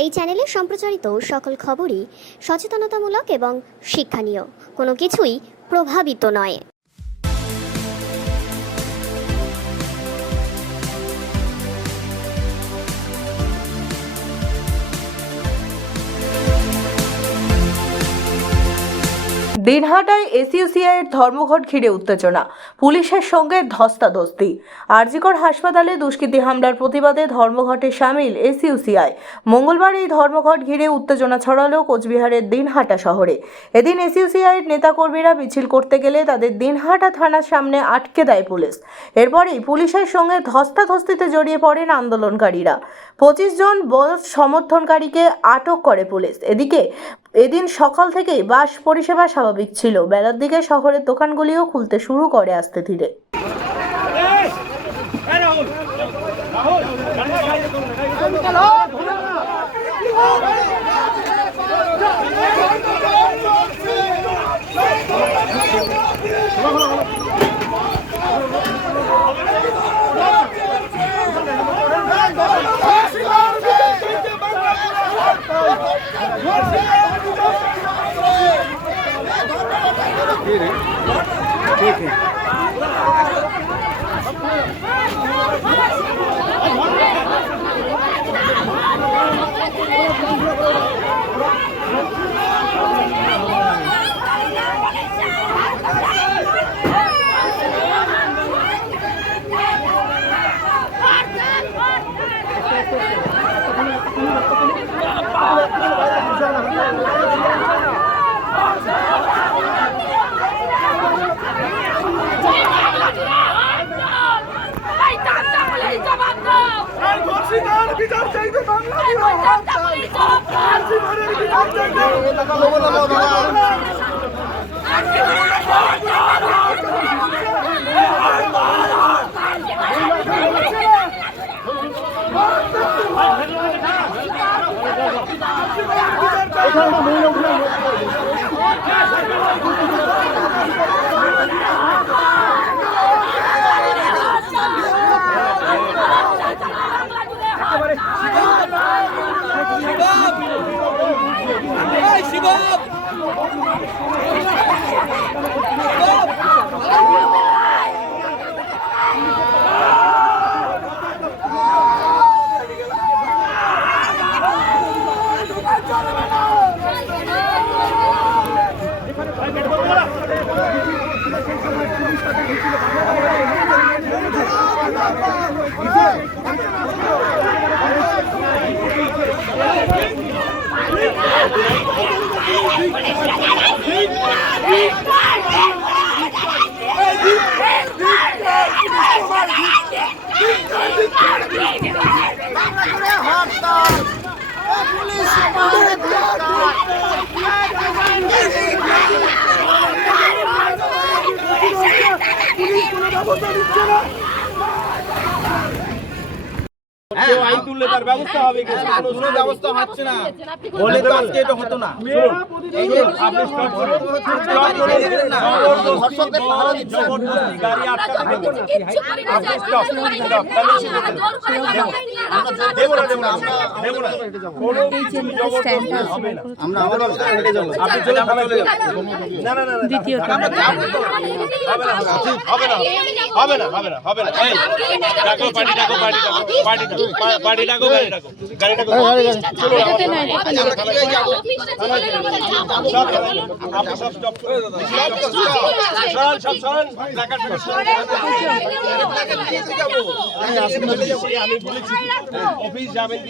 এই চ্যানেলে সম্প্রচারিত সকল খবরই সচেতনতামূলক এবং শিক্ষণীয়, কোনো কিছুই প্রভাবিত নয়। দিনহাটায় এসইউসিআইয়ের ধর্মঘট ঘিরে উত্তেজনা, পুলিশের সঙ্গে ধস্তাধস্তি। আরজিকর হাসপাতালে দুষ্কৃতী হামলার প্রতিবাদে ধর্মঘটে সামিল এসইউসিআই। মঙ্গলবার এই ধর্মঘট ঘিরে উত্তেজনা ছড়ালো কোচবিহারের দিনহাটা শহরে। এদিন এসইউসিআইয়ের নেতাকর্মীরা মিছিল করতে গেলে তাদের দিনহাটা থানার সামনে আটকে দেয় পুলিশ। এরপরেই পুলিশের সঙ্গে ধস্তাধস্তিতে জড়িয়ে পড়েন আন্দোলনকারীরা। 25 জন বস সমর্থনকারীকে আটক করে পুলিশ। এদিন সকাল থেকেই বাস পরিষেবা স্বাভাবিক ছিল। বেলার দিকে শহরের দোকানগুলিও খুলতে শুরু করে আস্তে ধীরে। ठीक है। বিচার চাইতে আইন তুললে তার ব্যবস্থা হবে, কোনো ব্যবস্থা হচ্ছে না বলে তো আজকে এটা হতো না। এই যে আপনি স্টপ করে গাড়ি আটকাতে দেবেন, আপনি স্টপ দেবো না কোনো জবরদস্তি হবে না। আমরা আমাদের হেঁটে যাবো, আপনি চলে যাবেন। না না না দ্বিতীয় হবে না হবে না হবে না হবে না। এই ডাকো পার্টি ডাকো পার্টি ডাকো পার্টি ডাকো পার্টি ডাকো গাড়ি ডাকো গাড়ি ডাকো চলো আপনি সব স্টপ করে দাও, সব সরল প্ল্যাকার্ড আমি বলেছি অফিস যাবেন।